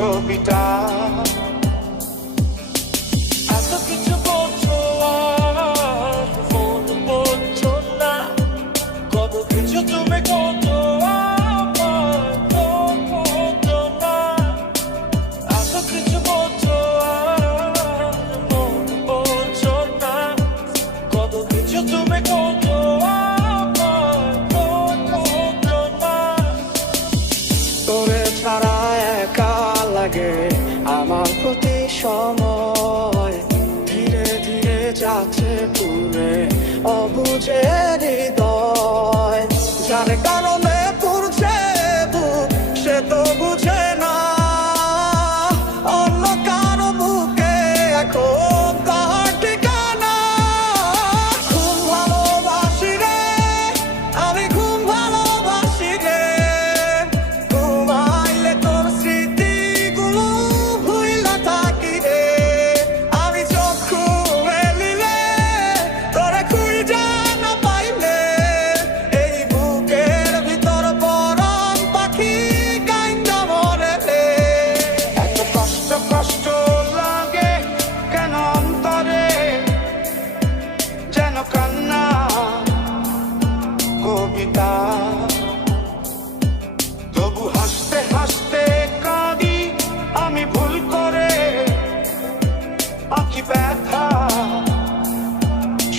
should be done. আমার প্রতি সময় ধীরে ধীরে যাচ্ছে পুরে অবুঝে হৃদয়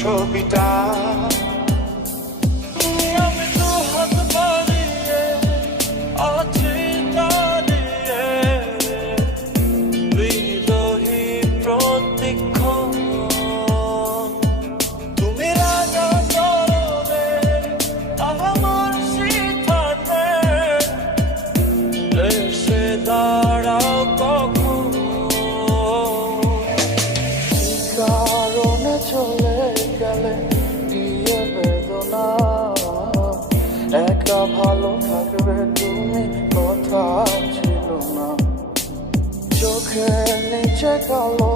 ছবিটা ভালো থাকবে তুমি কথা ছিল না। চোখে নিচে কালো